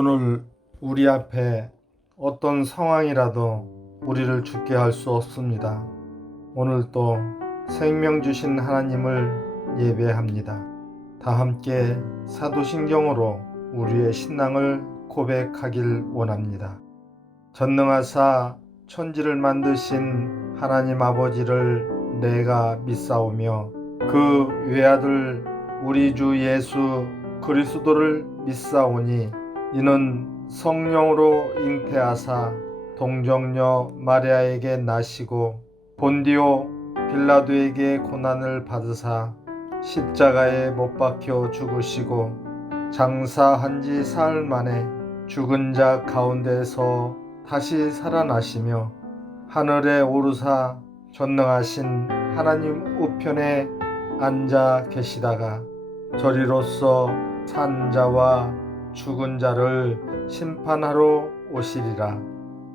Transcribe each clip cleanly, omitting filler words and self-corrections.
오늘 우리 앞에 어떤 상황이라도 우리를 죽게 할 수 없습니다. 오늘도 생명 주신 하나님을 예배합니다. 다 함께 사도신경으로 우리의 신앙을 고백하길 원합니다. 전능하사 천지를 만드신 하나님 아버지를 내가 믿사오며 그 외아들 우리 주 예수 그리스도를 믿사오니 이는 성령으로 잉태하사 동정녀 마리아에게 나시고 본디오 빌라도에게 고난을 받으사 십자가에 못 박혀 죽으시고 장사한 지 사흘 만에 죽은 자 가운데서 다시 살아나시며 하늘에 오르사 전능하신 하나님 우편에 앉아 계시다가 저리로서 산 자와 죽은 자를 심판하러 오시리라.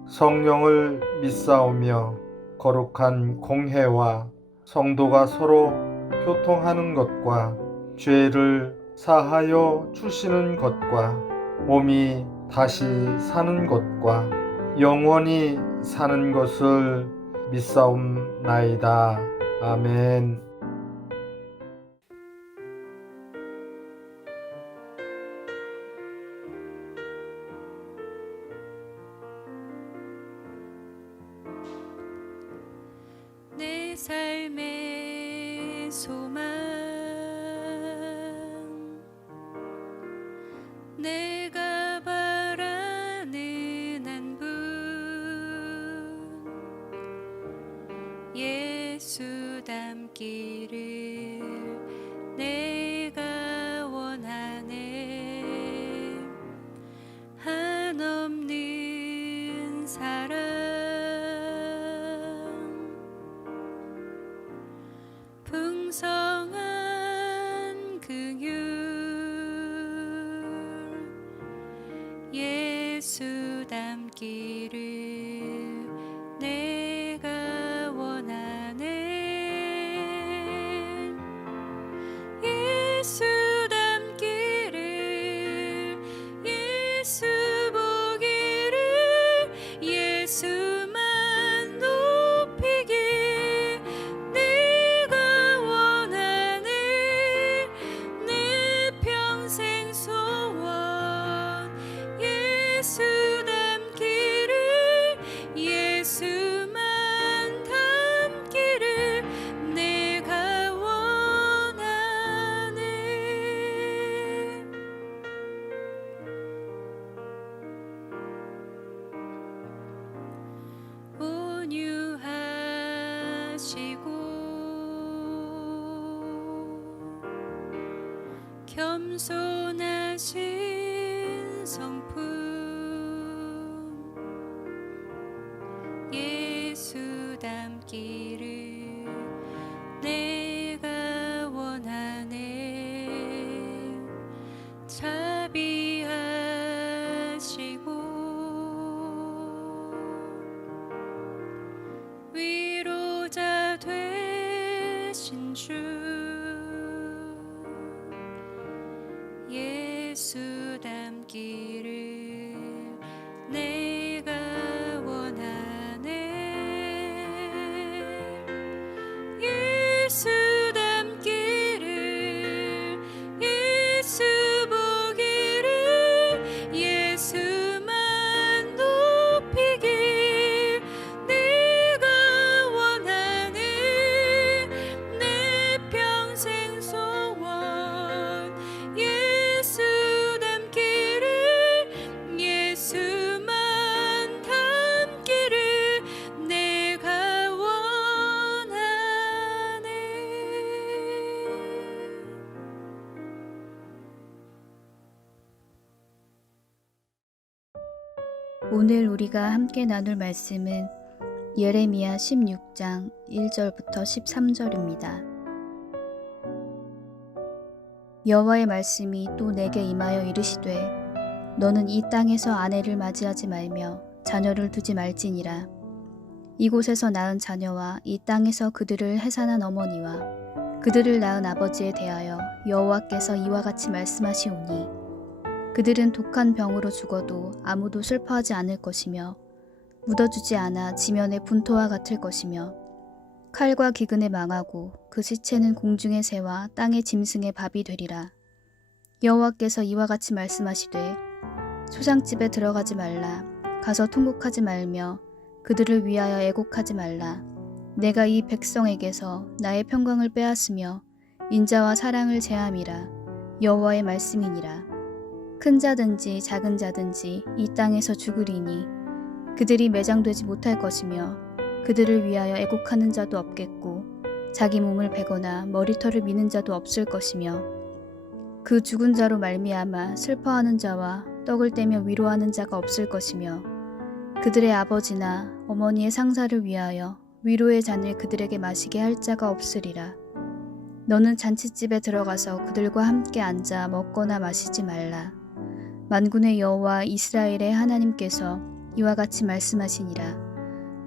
성령을 믿사오며 거룩한 공회와 성도가 서로 교통하는 것과 죄를 사하여 주시는 것과 몸이 다시 사는 것과 영원히 사는 것을 믿사옵나이다. 아멘. 내 삶의 소망, 내가 바라는 한 분, 예수 닮기를 내가 원하네. 한없는 사랑, 풍성한 긍휼, 예수 닮기를 내가 원하네. 예수 닮기를, 예수 보기를, 예수만 높이길 내가 원하네. 내 평생 소원, 예수 닮기를, 예수만 닮기를 내가 원하네. 온유하시고 겸손하신 성품, 예수 닮기를 내가 원하네. 자비하시고 위로자 되신 주, 예수 닮기를 내가 원하네. 예수 닮기를, 예수 보기를, 예수만 높이길 내가 원하네. 내 평생 소원, 예수 닮기를, 예수만 닮기를 내가 원하네. 오늘 우리가 함께 나눌 말씀은 예레미야 16장 1절부터 13절입니다. 여호와의 말씀이 또 내게 임하여 이르시되 너는 이 땅에서 아내를 맞이하지 말며 자녀를 두지 말지니라. 이곳에서 낳은 자녀와 이 땅에서 그들을 해산한 어머니와 그들을 낳은 아버지에 대하여 여호와께서 이와 같이 말씀하시오니 그들은 독한 병으로 죽어도 아무도 슬퍼하지 않을 것이며 묻어주지 않아 지면의 분토와 같을 것이며 칼과 기근에 망하고 그 시체는 공중의 새와 땅의 짐승의 밥이 되리라. 여호와께서 이와 같이 말씀하시되 초상집에 들어가지 말라. 가서 통곡하지 말며 그들을 위하여 애곡하지 말라. 내가 이 백성에게서 나의 평강을 빼앗으며 인자와 사랑을 제함이라. 여호와의 말씀이니라. 큰 자든지 작은 자든지 이 땅에서 죽으리니 그들이 매장되지 못할 것이며 그들을 위하여 애곡하는 자도 없겠고 자기 몸을 베거나 머리털을 미는 자도 없을 것이며 그 죽은 자로 말미암아 슬퍼하는 자와 떡을 떼며 위로하는 자가 없을 것이며 그들의 아버지나 어머니의 상사를 위하여 위로의 잔을 그들에게 마시게 할 자가 없으리라. 너는 잔치집에 들어가서 그들과 함께 앉아 먹거나 마시지 말라. 만군의 여호와 이스라엘의 하나님께서 이와 같이 말씀하시니라.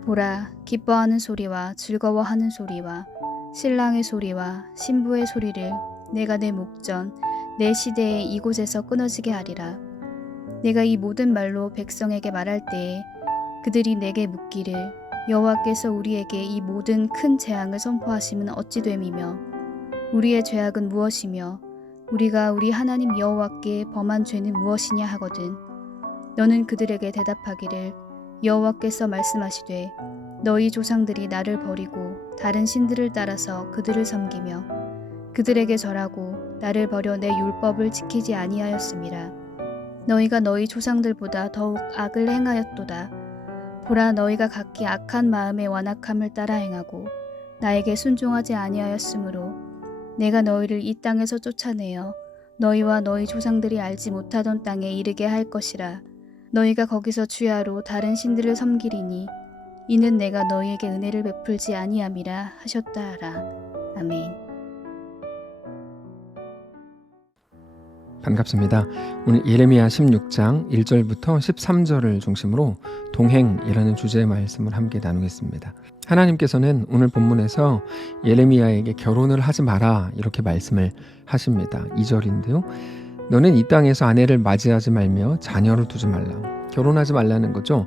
보라, 기뻐하는 소리와 즐거워하는 소리와 신랑의 소리와 신부의 소리를 내가 내 목전 내 시대에 이곳에서 끊어지게 하리라. 내가 이 모든 말로 백성에게 말할 때에 그들이 내게 묻기를 여호와께서 우리에게 이 모든 큰 재앙을 선포하심은 어찌 됨이며 우리의 죄악은 무엇이며 우리가 우리 하나님 여호와께 범한 죄는 무엇이냐 하거든. 너는 그들에게 대답하기를 여호와께서 말씀하시되 너희 조상들이 나를 버리고 다른 신들을 따라서 그들을 섬기며 그들에게 절하고 나를 버려 내 율법을 지키지 아니하였음이라. 너희가 너희 조상들보다 더욱 악을 행하였도다. 보라, 너희가 각기 악한 마음의 완악함을 따라 행하고 나에게 순종하지 아니하였으므로 내가 너희를 이 땅에서 쫓아내어 너희와 너희 조상들이 알지 못하던 땅에 이르게 할 것이라. 너희가 거기서 주야로 다른 신들을 섬기리니 이는 내가 너희에게 은혜를 베풀지 아니함이라 하셨다 하라. 아멘. 반갑습니다. 오늘 예레미야 16장 1절부터 13절을 중심으로 동행이라는 주제의 말씀을 함께 나누겠습니다. 하나님께서는 오늘 본문에서 예레미야에게 결혼을 하지 마라 이렇게 말씀을 하십니다. 2절인데요. 너는 이 땅에서 아내를 맞이하지 말며 자녀를 두지 말라. 결혼하지 말라는 거죠.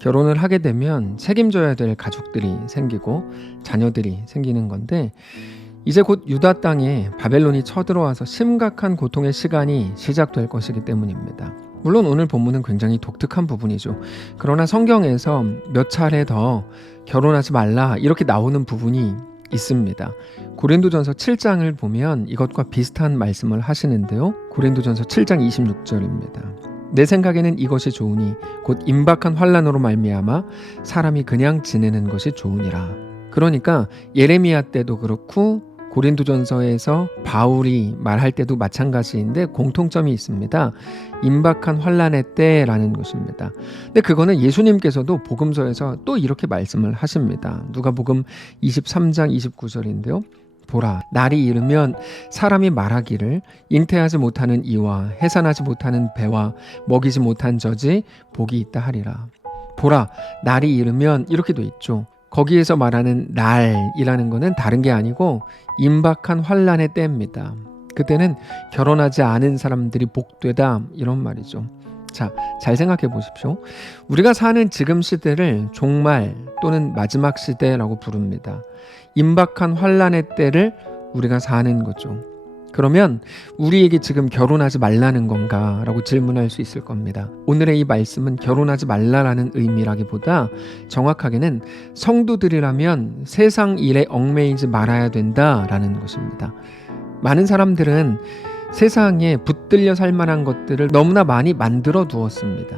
결혼을 하게 되면 책임져야 될 가족들이 생기고 자녀들이 생기는 건데 이제 곧 유다 땅에 바벨론이 쳐들어와서 심각한 고통의 시간이 시작될 것이기 때문입니다. 물론 오늘 본문은 굉장히 독특한 부분이죠. 그러나 성경에서 몇 차례 더 결혼하지 말라 이렇게 나오는 부분이 있습니다. 고린도전서 7장을 보면 이것과 비슷한 말씀을 하시는데요. 고린도전서 7장 26절입니다. 내 생각에는 이것이 좋으니 곧 임박한 환난으로 말미암아 사람이 그냥 지내는 것이 좋으니라. 그러니까 예레미야 때도 그렇고 고린도전서에서 바울이 말할 때도 마찬가지인데 공통점이 있습니다. 임박한 환난의 때라는 것입니다. 근데 그거는 예수님께서도 복음서에서 또 이렇게 말씀을 하십니다. 누가복음 23장 29절인데요. 보라, 날이 이르면 사람이 말하기를 잉태하지 못하는 이와 해산하지 못하는 배와 먹이지 못한 젖이 복이 있다 하리라. 보라, 날이 이르면 이렇게도 있죠. 거기에서 말하는 날이라는 것은 다른 게 아니고 임박한 환난의 때입니다. 그때는 결혼하지 않은 사람들이 복되다 이런 말이죠. 자, 잘 생각해 보십시오. 우리가 사는 지금 시대를 종말 또는 마지막 시대라고 부릅니다. 임박한 환난의 때를 우리가 사는 거죠. 그러면 우리에게 지금 결혼하지 말라는 건가? 라고 질문할 수 있을 겁니다. 오늘의 이 말씀은 결혼하지 말라라는 의미라기보다 정확하게는 성도들이라면 세상 일에 얽매이지 말아야 된다라는 것입니다. 많은 사람들은 세상에 붙들려 살 만한 것들을 너무나 많이 만들어 두었습니다.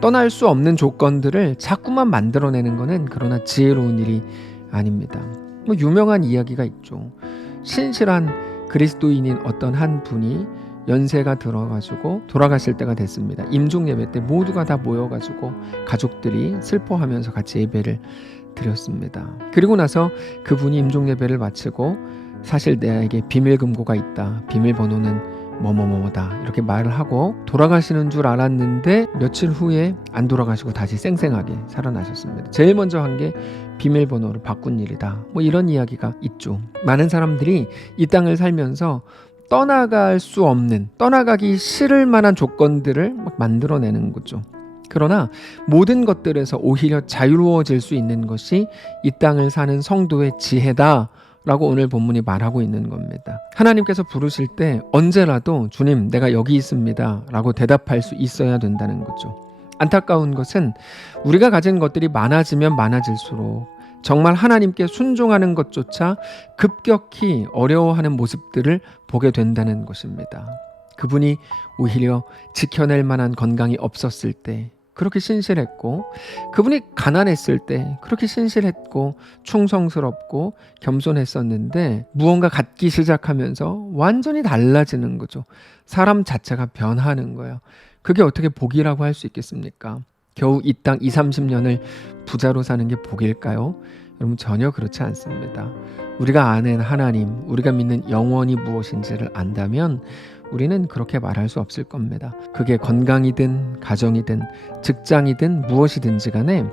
떠날 수 없는 조건들을 자꾸만 만들어내는 것은 그러나 지혜로운 일이 아닙니다. 유명한 이야기가 있죠. 신실한 그리스도인인 어떤 한 분이 연세가 들어가지고 돌아가실 때가 됐습니다. 임종 예배 때 모두가 다 모여가지고 가족들이 슬퍼하면서 같이 예배를 드렸습니다. 그리고 나서 그분이 임종 예배를 마치고 사실 내게 비밀금고가 있다. 비밀번호는 뭐뭐뭐다 이렇게 말을 하고 돌아가시는 줄 알았는데 며칠 후에 안 돌아가시고 다시 쌩쌩하게 살아나셨습니다. 제일 먼저 한 게 비밀번호를 바꾼 일이다. 이런 이야기가 있죠. 많은 사람들이 이 땅을 살면서 떠나갈 수 없는, 떠나가기 싫을 만한 조건들을 막 만들어내는 거죠. 그러나 모든 것들에서 오히려 자유로워질 수 있는 것이 이 땅을 사는 성도의 지혜다 라고 오늘 본문이 말하고 있는 겁니다. 하나님께서 부르실 때 언제라도 주님 내가 여기 있습니다 라고 대답할 수 있어야 된다는 거죠. 안타까운 것은 우리가 가진 것들이 많아지면 많아질수록 정말 하나님께 순종하는 것조차 급격히 어려워하는 모습들을 보게 된다는 것입니다. 그분이 오히려 지켜낼 만한 건강이 없었을 때 그렇게 신실했고, 그분이 가난했을 때 그렇게 신실했고 충성스럽고 겸손했었는데 무언가 갖기 시작하면서 완전히 달라지는 거죠. 사람 자체가 변하는 거예요. 그게 어떻게 복이라고 할 수 있겠습니까? 겨우 이 땅 20-30년을 부자로 사는 게 복일까요? 여러분 전혀 그렇지 않습니다. 우리가 아는 하나님, 우리가 믿는 영원이 무엇인지를 안다면 우리는 그렇게 말할 수 없을 겁니다. 그게 건강이든 가정이든 직장이든 무엇이든지 간에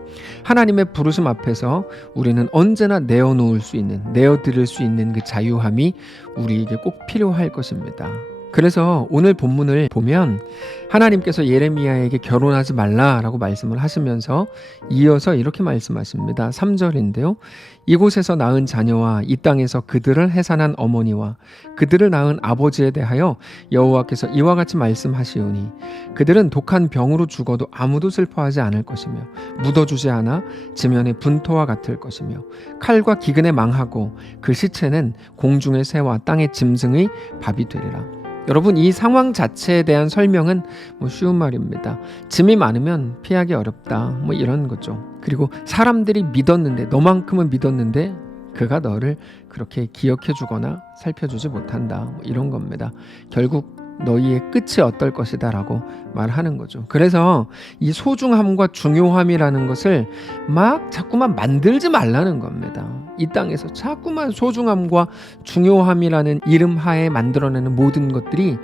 하나님의 부르심 앞에서 우리는 언제나 내어놓을 수 있는, 내어드릴 수 있는 그 자유함이 우리에게 꼭 필요할 것입니다. 그래서 오늘 본문을 보면 하나님께서 예레미야에게 결혼하지 말라라고 말씀을 하시면서 이어서 이렇게 말씀하십니다. 3절인데요. 이곳에서 낳은 자녀와 이 땅에서 그들을 해산한 어머니와 그들을 낳은 아버지에 대하여 여호와께서 이와 같이 말씀하시오니 그들은 독한 병으로 죽어도 아무도 슬퍼하지 않을 것이며 묻어주지 않아 지면의 분토와 같을 것이며 칼과 기근에 망하고 그 시체는 공중의 새와 땅의 짐승의 밥이 되리라. 여러분 이 상황 자체에 대한 설명은 쉬운 말입니다. 짐이 많으면 피하기 어렵다 이런 거죠. 그리고 사람들이 믿었는데 너만큼은 믿었는데 그가 너를 그렇게 기억해 주거나 살펴주지 못한다 이런 겁니다. 결국 너희의 끝이 어떨 것이다 라고 말하는 거죠. 그래서 이 소중함과 중요함이라는 것을 막 자꾸만 만들지 말라는 겁니다. 이 땅에서 자꾸만 소중함과 중요함이라는 이름 하에 만들어내는 모든 것들이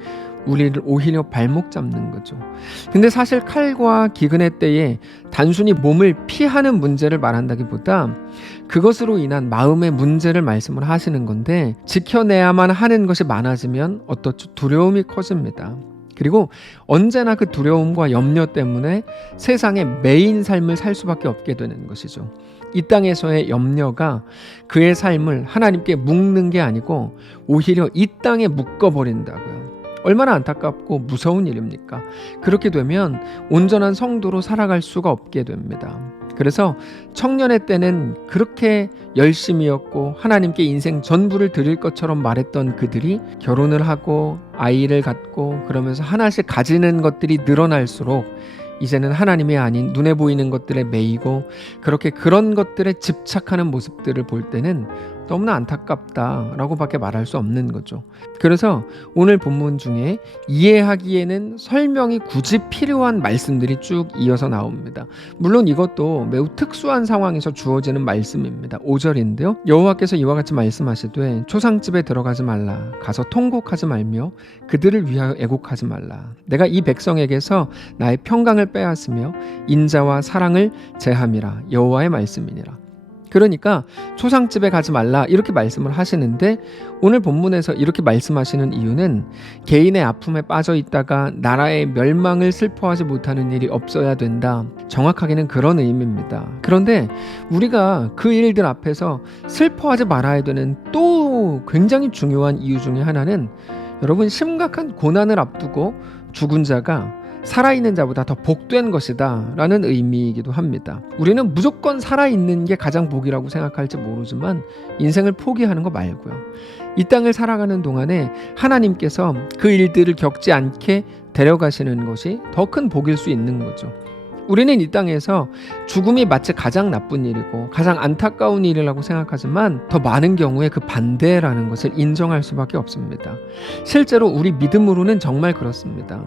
우리를 오히려 발목 잡는 거죠. 근데 사실 칼과 기근의 때에 단순히 몸을 피하는 문제를 말한다기보다 그것으로 인한 마음의 문제를 말씀을 하시는 건데 지켜내야만 하는 것이 많아지면 어떻죠? 두려움이 커집니다. 그리고 언제나 그 두려움과 염려 때문에 세상의 매인 삶을 살 수밖에 없게 되는 것이죠. 이 땅에서의 염려가 그의 삶을 하나님께 묶는 게 아니고 오히려 이 땅에 묶어버린다고요. 얼마나 안타깝고 무서운 일입니까? 그렇게 되면 온전한 성도로 살아갈 수가 없게 됩니다. 그래서 청년의 때는 그렇게 열심이었고 하나님께 인생 전부를 드릴 것처럼 말했던 그들이 결혼을 하고 아이를 갖고 그러면서 하나씩 가지는 것들이 늘어날수록 이제는 하나님이 아닌 눈에 보이는 것들에 매이고 그렇게 그런 것들에 집착하는 모습들을 볼 때는 너무나 안타깝다라고 밖에 말할 수 없는 거죠. 그래서 오늘 본문 중에 이해하기에는 설명이 굳이 필요한 말씀들이 쭉 이어서 나옵니다. 물론 이것도 매우 특수한 상황에서 주어지는 말씀입니다. 5절인데요. 여호와께서 이와 같이 말씀하시되 초상집에 들어가지 말라. 가서 통곡하지 말며 그들을 위하여 애곡하지 말라. 내가 이 백성에게서 나의 평강을 빼앗으며 인자와 사랑을 제함이라. 여호와의 말씀이니라. 그러니까 초상집에 가지 말라 이렇게 말씀을 하시는데 오늘 본문에서 이렇게 말씀하시는 이유는 개인의 아픔에 빠져 있다가 나라의 멸망을 슬퍼하지 못하는 일이 없어야 된다. 정확하게는 그런 의미입니다. 그런데 우리가 그 일들 앞에서 슬퍼하지 말아야 되는 또 굉장히 중요한 이유 중에 하나는 여러분 심각한 고난을 앞두고 죽은 자가 살아있는 자보다 더 복된 것이다 라는 의미이기도 합니다. 우리는 무조건 살아있는 게 가장 복이라고 생각할지 모르지만 인생을 포기하는 거 말고요. 이 땅을 살아가는 동안에 하나님께서 그 일들을 겪지 않게 데려가시는 것이 더 큰 복일 수 있는 거죠. 우리는 이 땅에서 죽음이 마치 가장 나쁜 일이고 가장 안타까운 일이라고 생각하지만 더 많은 경우에 그 반대라는 것을 인정할 수밖에 없습니다. 실제로 우리 믿음으로는 정말 그렇습니다.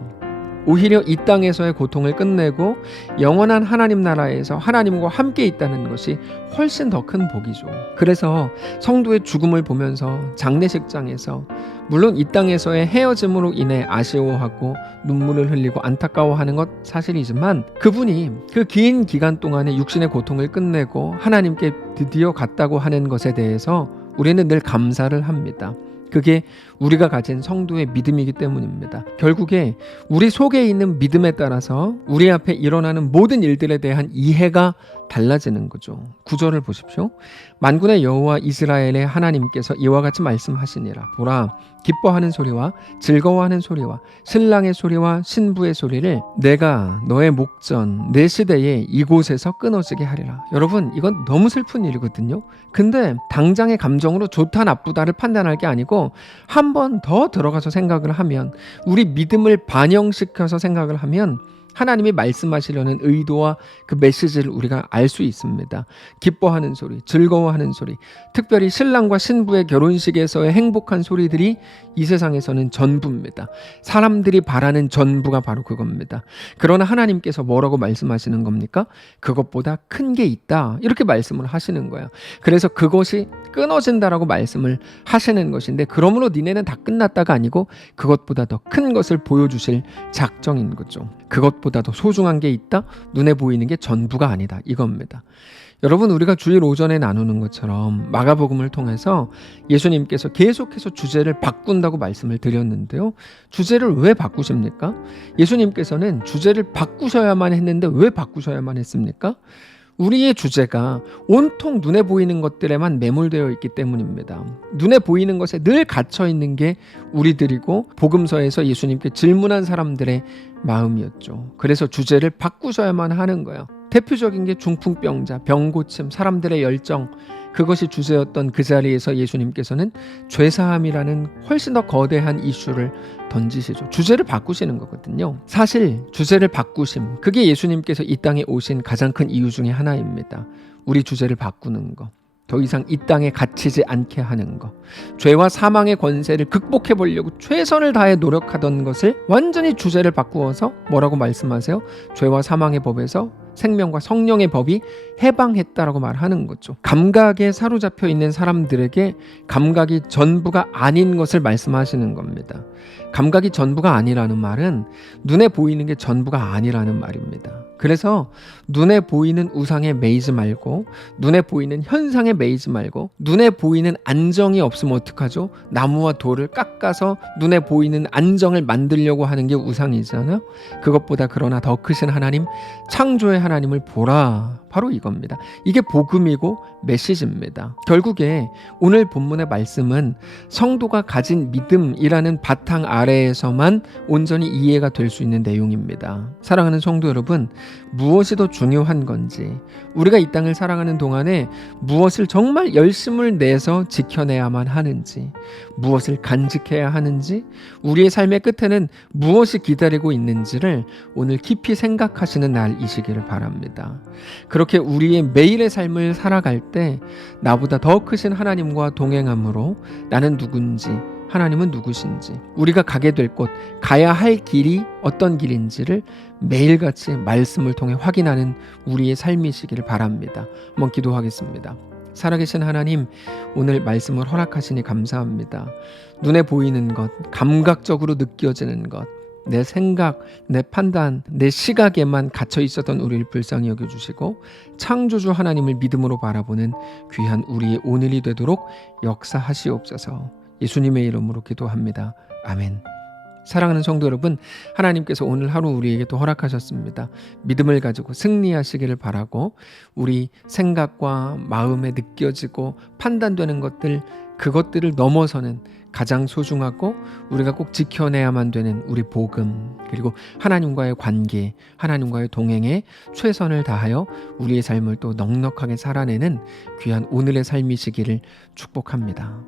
오히려 이 땅에서의 고통을 끝내고 영원한 하나님 나라에서 하나님과 함께 있다는 것이 훨씬 더 큰 복이죠. 그래서 성도의 죽음을 보면서 장례식장에서 물론 이 땅에서의 헤어짐으로 인해 아쉬워하고 눈물을 흘리고 안타까워하는 것 사실이지만 그분이 그 긴 기간 동안의 육신의 고통을 끝내고 하나님께 드디어 갔다고 하는 것에 대해서 우리는 늘 감사를 합니다. 그게 우리가 가진 성도의 믿음이기 때문입니다. 결국에 우리 속에 있는 믿음에 따라서 우리 앞에 일어나는 모든 일들에 대한 이해가 달라지는 거죠. 구절을 보십시오. 만군의 여호와 이스라엘의 하나님께서 이와 같이 말씀하시니라. 보라, 기뻐하는 소리와 즐거워하는 소리와 신랑의 소리와 신부의 소리를 내가 너의 목전 내 시대에 이곳에서 끊어지게 하리라. 여러분, 이건 너무 슬픈 일이거든요. 근데 당장의 감정으로 좋다 나쁘다를 판단할 게 아니고 한 번 더 들어가서 생각을 하면, 우리 믿음을 반영시켜서 생각을 하면 하나님이 말씀하시려는 의도와 그 메시지를 우리가 알 수 있습니다. 기뻐하는 소리, 즐거워하는 소리, 특별히 신랑과 신부의 결혼식에서의 행복한 소리들이 이 세상에서는 전부입니다. 사람들이 바라는 전부가 바로 그겁니다. 그러나 하나님께서 뭐라고 말씀하시는 겁니까? 그것보다 큰 게 있다, 이렇게 말씀을 하시는 거예요. 그래서 그것이 끊어진다라고 말씀을 하시는 것인데, 그러므로 니네는 다 끝났다가 아니고 그것보다 더 큰 것을 보여주실 작정인 거죠. 그것보다 더 소중한 게 있다? 눈에 보이는 게 전부가 아니다, 이겁니다. 여러분, 우리가 주일 오전에 나누는 것처럼 마가복음을 통해서 예수님께서 계속해서 주제를 바꾼다고 말씀을 드렸는데요. 주제를 왜 바꾸십니까? 예수님께서는 주제를 바꾸셔야만 했는데 왜 바꾸셔야만 했습니까? 우리의 주제가 온통 눈에 보이는 것들에만 매몰되어 있기 때문입니다. 눈에 보이는 것에 늘 갇혀 있는 게 우리들이고, 복음서에서 예수님께 질문한 사람들의 마음이었죠. 그래서 주제를 바꾸셔야만 하는 거예요. 대표적인 게 중풍병자, 병고침, 사람들의 열정, 그것이 주제였던 그 자리에서 예수님께서는 죄사함이라는 훨씬 더 거대한 이슈를 던지시죠. 주제를 바꾸시는 거거든요. 사실 주제를 바꾸심, 그게 예수님께서 이 땅에 오신 가장 큰 이유 중에 하나입니다. 우리 주제를 바꾸는 거, 더 이상 이 땅에 갇히지 않게 하는 거, 죄와 사망의 권세를 극복해 보려고 최선을 다해 노력하던 것을 완전히 주제를 바꾸어서 뭐라고 말씀하세요? 죄와 사망의 법에서 생명과 성령의 법이 해방했다라고 말하는 거죠. 감각에 사로잡혀 있는 사람들에게 감각이 전부가 아닌 것을 말씀하시는 겁니다. 감각이 전부가 아니라는 말은 눈에 보이는 게 전부가 아니라는 말입니다. 그래서 눈에 보이는 우상에 매이지 말고, 눈에 보이는 현상에 매이지 말고, 눈에 보이는 안정이 없으면 어떡하죠? 나무와 돌을 깎아서 눈에 보이는 안정을 만들려고 하는 게 우상이잖아요. 그것보다 그러나 더 크신 하나님, 창조의 하나님을 보라, 바로 이겁니다. 이게 복음이고 메시지입니다. 결국에 오늘 본문의 말씀은 성도가 가진 믿음이라는 바탕 아래에서만 온전히 이해가 될 수 있는 내용입니다. 사랑하는 성도 여러분, 무엇이 더 중요한 건지, 우리가 이 땅을 살아가는 동안에 무엇을 정말 열심을 내서 지켜내야만 하는지, 무엇을 간직해야 하는지, 우리의 삶의 끝에는 무엇이 기다리고 있는지를 오늘 깊이 생각하시는 날이시기를 바랍니다. 그렇게 우리의 매일의 삶을 살아갈 때 나보다 더 크신 하나님과 동행함으로 나는 누군지, 하나님은 누구신지, 우리가 가게 될 곳, 가야 할 길이 어떤 길인지를 매일같이 말씀을 통해 확인하는 우리의 삶이시기를 바랍니다. 한번 기도하겠습니다. 살아계신 하나님, 오늘 말씀을 허락하시니 감사합니다. 눈에 보이는 것, 감각적으로 느껴지는 것, 내 생각, 내 판단, 내 시각에만 갇혀 있었던 우리를 불쌍히 여겨주시고 창조주 하나님을 믿음으로 바라보는 귀한 우리의 오늘이 되도록 역사하시옵소서. 예수님의 이름으로 기도합니다. 아멘. 사랑하는 성도 여러분, 하나님께서 오늘 하루 우리에게 또 허락하셨습니다. 믿음을 가지고 승리하시기를 바라고, 우리 생각과 마음에 느껴지고 판단되는 것들, 그것들을 넘어서는 가장 소중하고 우리가 꼭 지켜내야만 되는 우리 복음, 그리고 하나님과의 관계, 하나님과의 동행에 최선을 다하여 우리의 삶을 또 넉넉하게 살아내는 귀한 오늘의 삶이시기를 축복합니다.